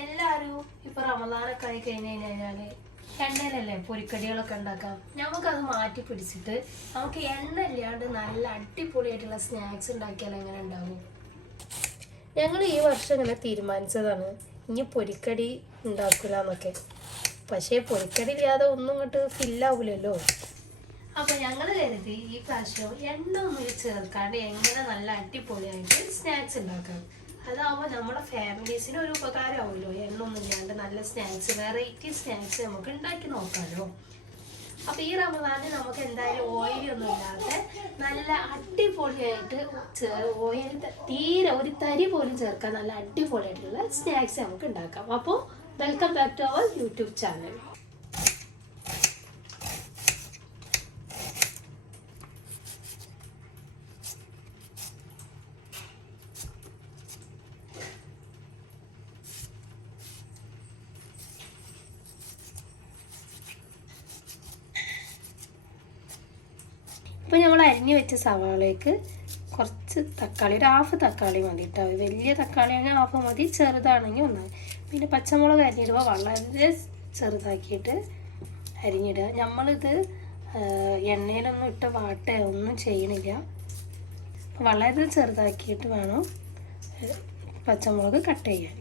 എല്ലാരും ഇപ്പൊ റമദാനൊക്കെ ആയി കഴിഞ്ഞാല് എണ്ണയിലല്ലേ പൊരിക്കടികളൊക്കെ ഉണ്ടാക്കാം. നമുക്കത് മാറ്റി പിടിച്ചിട്ട് നമുക്ക് എണ്ണ ഇല്ലാണ്ട് നല്ല അടിപൊളിയായിട്ടുള്ള സ്നാക്സ് ഉണ്ടാക്കിയാൽ എങ്ങനെ ഉണ്ടാവും? ഞങ്ങൾ ഈ വർഷം ഇങ്ങനെ തീരുമാനിച്ചതാണ് ഇനി പൊരിക്കടി ഉണ്ടാക്കില്ല എന്നൊക്കെ. പക്ഷേ പൊരിക്കടി ഇല്ലാതെ ഒന്നും ഇങ്ങോട്ട് ഫില്ലാവൂലല്ലോ. അപ്പോൾ ഞങ്ങൾ കരുതി ഈ പ്രാവശ്യം എണ്ണ ഒന്നും ചേർക്കാണ്ട് എങ്ങനെ നല്ല അടിപൊളിയായിട്ട് സ്നാക്സ് ഉണ്ടാക്കാം. അതാവുമ്പോൾ നമ്മുടെ ഫാമിലീസിന് ഒരു ഉപകാരമാവുമല്ലോ. എണ്ണ ഒന്നും ഇല്ലാണ്ട് നല്ല സ്നാക്സ്, വെറൈറ്റി സ്നാക്സ് നമുക്ക് ഉണ്ടാക്കി നോക്കാമല്ലോ. അപ്പോൾ ഈ റമദാനിൽ നമുക്ക് എന്തായാലും ഓയിലൊന്നും ഇല്ലാതെ നല്ല അടിപൊളിയായിട്ട് ഓയിൽ തീരെ ഒരു തരി പോലും ചേർക്കാൻ നല്ല അടിപൊളിയായിട്ടുള്ള സ്നാക്സ് നമുക്ക് ഉണ്ടാക്കാം. അപ്പോൾ welcome back to our YouTube channel. ഇപ്പോൾ നമ്മൾ അരിഞ്ഞു വെച്ച സവാളയ്ക്ക് കുറച്ച് തക്കാളി, ഒരു ഹാഫ് തക്കാളി മതി കേട്ടോ. വലിയ തക്കാളി ആണെങ്കിൽ ഹാഫ് മതി, ചെറുതാണെങ്കിൽ ഒന്നാണ്. പിന്നെ പച്ചമുളക് അരിഞ്ഞിടുക വളരെ ചെറുതാക്കിയിട്ട് അരിഞ്ഞിടുക. നമ്മളിത് എണ്ണയിലൊന്നും ഇട്ട് വാട്ടുക ഒന്നും ചെയ്യണില്ല. വളരെ ചെറുതാക്കിയിട്ട് വേണം പച്ചമുളക് കട്ട് ചെയ്യാൻ.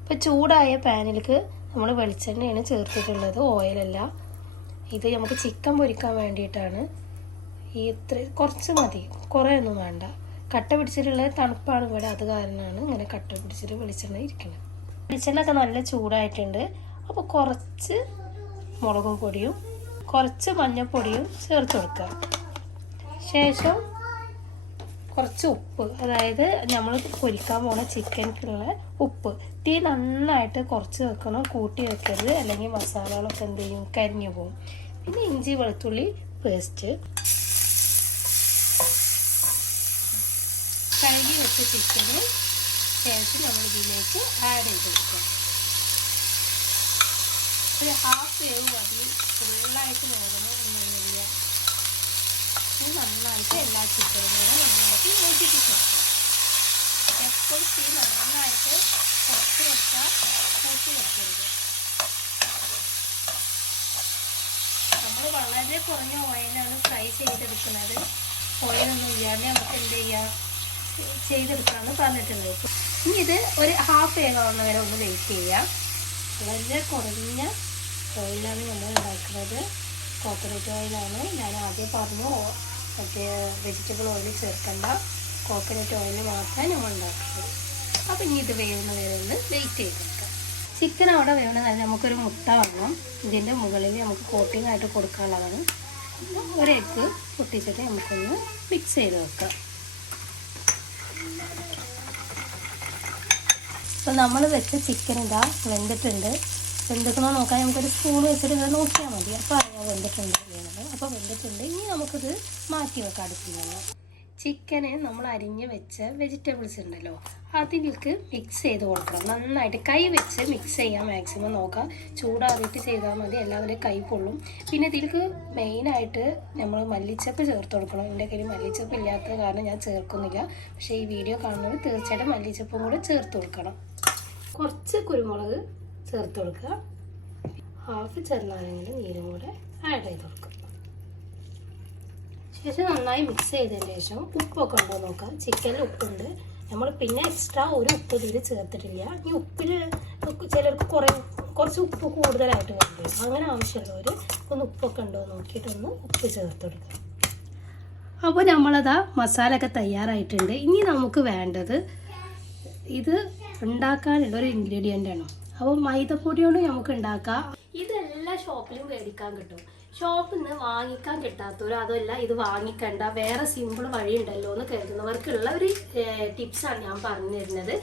ഇപ്പോൾ ചൂടായ പാനിലേക്ക് നമ്മൾ വെളിച്ചെണ്ണയാണ് ചേർത്തിട്ടുള്ളത്, ഓയിലല്ല. ഇത് നമുക്ക് ചിക്കൻ പൊരിക്കാൻ വേണ്ടിയിട്ടാണ്. ഈ ഇത്ര കുറച്ച് മതി, കുറേ ഒന്നും വേണ്ട. കട്ട പിടിച്ചിട്ടുള്ളത് തണുപ്പാണ് ഇവിടെ, അത് കാരണമാണ് ഇങ്ങനെ കട്ട പിടിച്ചിട്ട് വെളിച്ചെണ്ണ ഇരിക്കുന്നത്. വെളിച്ചെണ്ണ ഒക്കെ നല്ല ചൂടായിട്ടുണ്ട്. അപ്പോൾ കുറച്ച് മുളകും പൊടിയും കുറച്ച് മഞ്ഞൾപ്പൊടിയും ചേർത്ത് കൊടുക്കുക. ശേഷം കുറച്ച് ഉപ്പ്, അതായത് നമ്മൾ പൊരിക്കാൻ പോണ ചിക്കനിക്കുള്ള ഉപ്പ്. തീ നന്നായിട്ട് കുറച്ച് വെക്കണം, കൂട്ടി വെക്കരുത്, അല്ലെങ്കിൽ മസാലകളൊക്കെ എന്ത് ചെയ്യും, കരിഞ്ഞു പോകും. പിന്നെ ഇഞ്ചി വെളുത്തുള്ളി പേസ്റ്റ്, കഴുകി വെച്ച ചിക്കന് ശേഷം നമ്മൾ ഇതിലേക്ക് ആഡ് ചെയ്ത് കൊടുക്കാം. ഒരു ഹാഫ് വേവ് മതി, ഫുള്ളായിട്ട് വേണമെന്നൊന്നുമില്ല. ഇത് നന്നായിട്ട് എല്ലാ ചിക്കനും കൂടെ നന്നായിട്ട് യോജിപ്പിച്ച് വെക്കാം. എപ്പോഴും തീ നന്നായിട്ട് കുറച്ച് വെച്ചാൽ കൂട്ടി വെക്കരുത്. നമ്മൾ വളരെ കുറഞ്ഞ ഓയിലാണ് ഫ്രൈ ചെയ്തെടുക്കുന്നത്. ഓയിലൊന്നും ഇല്ലാണ്ട് നമുക്ക് എന്ത് ചെയ്യാം, ചെയ്തെടുക്കാമെന്ന് പറഞ്ഞിട്ടുണ്ട്. ഇനി ഇത് ഒരു ഹാഫ് വേവാവുന്ന വരെ ഒന്ന് വെയിറ്റ് ചെയ്യാം. വളരെ കുറഞ്ഞ ഓയിലാണ് നമ്മൾ ഉണ്ടാക്കുന്നത്, കോക്കനട്ട് ഓയിലാണ്. ഞാൻ ആദ്യം പറഞ്ഞു മറ്റേ വെജിറ്റബിൾ ഓയിൽ ചേർക്കണ്ട, കോക്കനട്ട് ഓയിൽ മാത്രമേ നമ്മൾ ഉണ്ടാക്കുന്നത്. അപ്പോൾ ഇനി ഇത് വേവുന്ന വരെ ഒന്ന് വെയിറ്റ് ചെയ്തെടുക്കാം. ചിക്കൻ അവിടെ വേണമെന്ന് നമുക്കൊരു മുട്ട വേണം. ഇതിൻ്റെ മുകളിൽ നമുക്ക് കോട്ടിംഗ് ആയിട്ട് കൊടുക്കാനുള്ളതാണ്. ഒരു എഗ്ഗ് പൊട്ടിച്ചിട്ട് നമുക്കൊന്ന് മിക്സ് ചെയ്ത് വെക്കാം. അപ്പോൾ നമ്മൾ വെച്ച ചിക്കൻ ഇതാ വെന്തിട്ടുണ്ട്. വെന്തിക്കണോ നോക്കാൻ നമുക്കൊരു സ്പൂൺ വെച്ചിട്ട് ഇത് നോക്കിയാൽ മതി. അപ്പോൾ അറിയാം വെന്തിട്ടുണ്ട് ചെയ്യുന്നത്. അപ്പോൾ വെന്തിട്ടുണ്ട്. ഇനി നമുക്കിത് മാറ്റി വെക്കാം അടുപ്പിൽ നിന്ന്. ചിക്കന് നമ്മൾ അരിഞ്ഞ് വെച്ച വെജിറ്റബിൾസ് ഉണ്ടല്ലോ, അതിലേക്ക് മിക്സ് ചെയ്ത് കൊടുക്കണം. നന്നായിട്ട് കൈ വെച്ച് മിക്സ് ചെയ്യാൻ മാക്സിമം നോക്കാം. ചൂടാറിയിട്ട് ചെയ്താൽ മതി, എല്ലാവരും കൈ പൊള്ളും. പിന്നെ ഇതിലേക്ക് മെയിനായിട്ട് നമ്മൾ മല്ലിച്ചപ്പ് ചേർത്ത് കൊടുക്കണം. എൻ്റെ കയ്യിൽ മല്ലിച്ചപ്പ് ഇല്ലാത്ത കാരണം ഞാൻ ചേർക്കുന്നില്ല. പക്ഷേ ഈ വീഡിയോ കാണുന്നവർ തീർച്ചയായിട്ടും മല്ലിച്ചപ്പും കൂടെ ചേർത്ത് കൊടുക്കണം. കുറച്ച് കുരുമുളക് ചേർത്ത് കൊടുക്കുക. ഹാഫ് ചെറുനാരങ്ങയുടെ നീരും കൂടെ ആഡ് ചെയ്ത് കൊടുക്കുക. ശേഷം നന്നായി മിക്സ് ചെയ്തതിന് ശേഷം ഉപ്പൊക്കെ ഉണ്ടോ നോക്കാം. ചിക്കനിൽ ഉപ്പുണ്ട്. നമ്മൾ പിന്നെ എക്സ്ട്രാ ഒരു ഉപ്പ് ഇതിൽ ചേർത്തിട്ടില്ല. ഈ ഉപ്പിന് ചിലർക്ക് കുറച്ച് ഉപ്പ് കൂടുതലായിട്ട് വേണ്ടി വരും. അങ്ങനെ ആവശ്യമുള്ളവർ ഒന്ന് ഉപ്പൊക്കെ ഉണ്ടോ നോക്കിയിട്ടൊന്ന് ഉപ്പ് ചേർത്ത് കൊടുക്കുക. അപ്പോൾ നമ്മളതാ മസാല ഒക്കെ തയ്യാറായിട്ടുണ്ട്. ഇനി നമുക്ക് വേണ്ടത് ഇത് ഉണ്ടാക്കാനുള്ള ഒരു ഇൻഗ്രീഡിയൻ്റ് ആണ്. അപ്പോൾ മൈദപ്പൊടി കൊണ്ട് നമുക്ക് ഉണ്ടാക്കാം. ഇതെല്ലാ ഷോപ്പിലും മേടിക്കാൻ കിട്ടും. ഷോപ്പിൽ നിന്ന് വാങ്ങിക്കാൻ കിട്ടാത്തവരും അതല്ല ഇത് വാങ്ങിക്കണ്ട വേറെ സിമ്പിൾ വഴി ഉണ്ടല്ലോ എന്ന് കരുതുന്നവർക്കുള്ള ഒരു ടിപ്സാണ് ഞാൻ പറഞ്ഞു തരുന്നത്.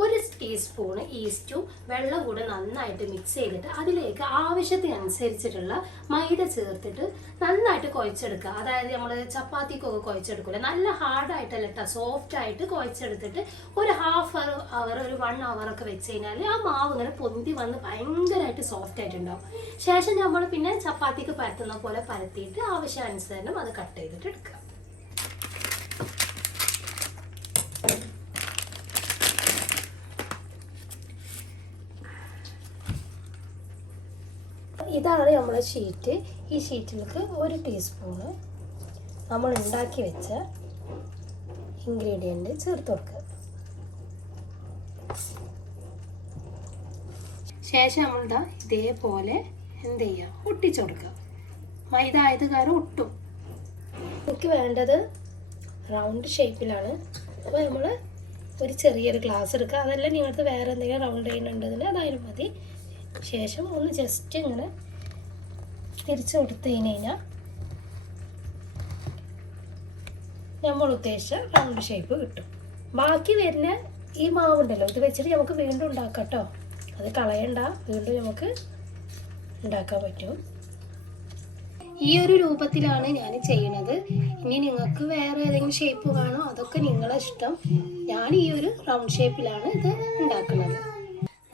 ഒരു ടീസ്പൂൺ ഈസ്റ്റും വെള്ളം കൂടെ നന്നായിട്ട് മിക്സ് ചെയ്തിട്ട് അതിലേക്ക് ആവശ്യത്തിനനുസരിച്ചിട്ടുള്ള മൈദ ചേർത്തിട്ട് നന്നായിട്ട് കുഴച്ചെടുക്കുക. അതായത് നമ്മൾ ചപ്പാത്തിക്കൊക്കെ കുഴച്ചെടുക്കില്ല, നല്ല ഹാർഡായിട്ടല്ല കേട്ടോ, സോഫ്റ്റ് ആയിട്ട് കുഴച്ചെടുത്തിട്ട് ഒരു ഹാഫ് അവർ ഒരു 1 hour ഒക്കെ വെച്ച് കഴിഞ്ഞാൽ ആ മാവ് ഇങ്ങനെ പൊന്തി വന്ന് ഭയങ്കരമായിട്ട് സോഫ്റ്റ് ആയിട്ടുണ്ടാവും. ശേഷം നമ്മൾ പിന്നെ ചപ്പാത്തിക്ക് പരത്തുന്ന പോലെ പരത്തിയിട്ട് ആവശ്യാനുസരണം അത് കട്ട് ചെയ്തിട്ട് എടുക്കുക. ഇതാണ് നമ്മുടെ ഷീറ്റ്. ഈ ഷീറ്റിലേക്ക് 1 ടീസ്പൂണ് നമ്മൾ ഉണ്ടാക്കി വെച്ച ഇൻഗ്രീഡിയൻറ്റ് ചേർത്ത് കൊടുക്കുക. ശേഷം നമ്മളിതാ ഇതേപോലെ എന്ത് ചെയ്യുക, ഒട്ടിച്ചു കൊടുക്കുക. മൈദ ആയത് കാരണം ഒട്ടും. എനിക്ക് വേണ്ടത് റൗണ്ട് ഷേപ്പിലാണ്. അപ്പോൾ നമ്മൾ ഒരു ചെറിയൊരു ഗ്ലാസ് എടുക്കുക. അതല്ല നിങ്ങൾക്ക് വേറെ എന്തെങ്കിലും റൗണ്ട് ചെയ്യുന്നുണ്ടെങ്കിൽ അതായാലും മതി. ശേഷം ഒന്ന് ജസ്റ്റ് ഇങ്ങനെ തിരിച്ച് കൊടുത്തു കഴിഞ്ഞാൽ നമ്മൾ ഉദ്ദേശിച്ച റൗണ്ട് ഷേപ്പ് കിട്ടും. ബാക്കി വരുന്ന ഈ മാവുണ്ടല്ലോ, ഇത് വെച്ചിട്ട് നമുക്ക് വീണ്ടും ഉണ്ടാക്കാം കേട്ടോ. അത് കളയണ്ട, വീണ്ടും നമുക്ക് ഉണ്ടാക്കാൻ പറ്റും. ഈ ഒരു രൂപത്തിലാണ് ഞാൻ ചെയ്യണത്. ഇനി നിങ്ങൾക്ക് വേറെ ഏതെങ്കിലും ഷേപ്പ് വേണോ അതൊക്കെ നിങ്ങളെ ഇഷ്ടം. ഞാൻ ഈ ഒരു റൗണ്ട് ഷേപ്പിലാണ് ഇത് ഉണ്ടാക്കുന്നത്.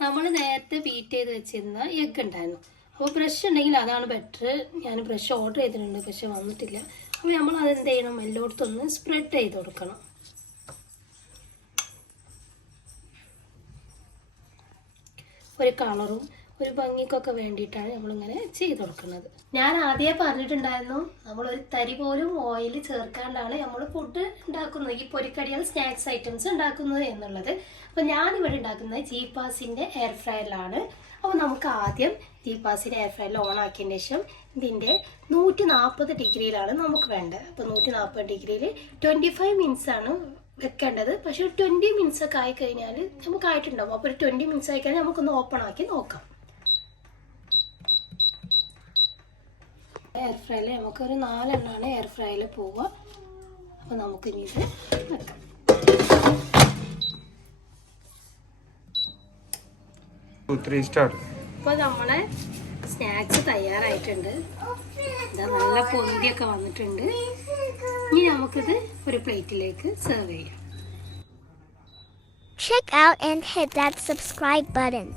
നമ്മൾ നേരത്തെ ബീറ്റ് ചെയ്ത് വെച്ചിരുന്ന എഗ്ഗ് ഉണ്ടായിരുന്നു. അപ്പോൾ ബ്രഷ് ഉണ്ടെങ്കിൽ അതാണ് ബെറ്റർ. ഞാൻ ബ്രഷ് ഓർഡർ ചെയ്തിട്ടുണ്ട്, പക്ഷെ വന്നിട്ടില്ല. അപ്പോൾ നമ്മൾ അതെന്ത് ചെയ്യണം, എല്ലായിടത്തൊന്ന് സ്പ്രെഡ് ചെയ്ത് കൊടുക്കണം. ഒരു കളറും ഒരു ഭംഗിക്കൊക്കെ വേണ്ടിയിട്ടാണ് നമ്മളിങ്ങനെ ചെയ്ത് കൊടുക്കുന്നത്. ഞാൻ ആദ്യമേ പറഞ്ഞിട്ടുണ്ടായിരുന്നു, നമ്മളൊരു തരി പോലും ഓയിൽ ചേർക്കാണ്ടാണ് നമ്മൾ ഫുഡ് ഉണ്ടാക്കുന്നത്, ഈ പൊരിക്കടികൾ സ്നാക്സ് ഐറ്റംസ് ഉണ്ടാക്കുന്നത് എന്നുള്ളത്. അപ്പോൾ ഞാനിവിടെ ഉണ്ടാക്കുന്നത് ജീപ്പാസിൻ്റെ എയർ ഫ്രയറിലാണ്. അപ്പോൾ നമുക്ക് ആദ്യം ജീപ്പാസിൻ്റെ എയർ ഫ്രയറിൽ ഓൺ ആക്കിയതിന് ശേഷം ഇതിൻ്റെ 140 ഡിഗ്രിയിലാണ് നമുക്ക് വേണ്ടത്. അപ്പോൾ 140 ഡിഗ്രിയിൽ 25 മിനിറ്റ്സ് ആണ് വെക്കേണ്ടത്. പക്ഷേ 20 മിനിറ്റ്സ് ഒക്കെ ആയിക്കഴിഞ്ഞാൽ നമുക്ക് ആയിട്ടുണ്ടാവും. അപ്പോൾ ഒരു 20 മിനിറ്റ്സ് ആയിക്കഴിഞ്ഞാൽ നമുക്കൊന്ന് ഓപ്പൺ ആക്കി നോക്കാം. എയർ ഫ്രൈയിൽ നമുക്കൊരു 4 എണ്ണമാണ് എയർ ഫ്രൈയിൽ പോവുക. അപ്പോൾ നമുക്കിനി ഇത് വെക്കാം. അപ്പോൾ നമ്മളെ സ്നാക്സ് തയ്യാറായിട്ടുണ്ട്. ഇതാ നല്ല പൊന്തിയൊക്കെ വന്നിട്ടുണ്ട്. ഇനി നമുക്കിത് ഒരു പ്ലേറ്റിലേക്ക് സെർവ് ചെയ്യാം. Check out and hit that subscribe button.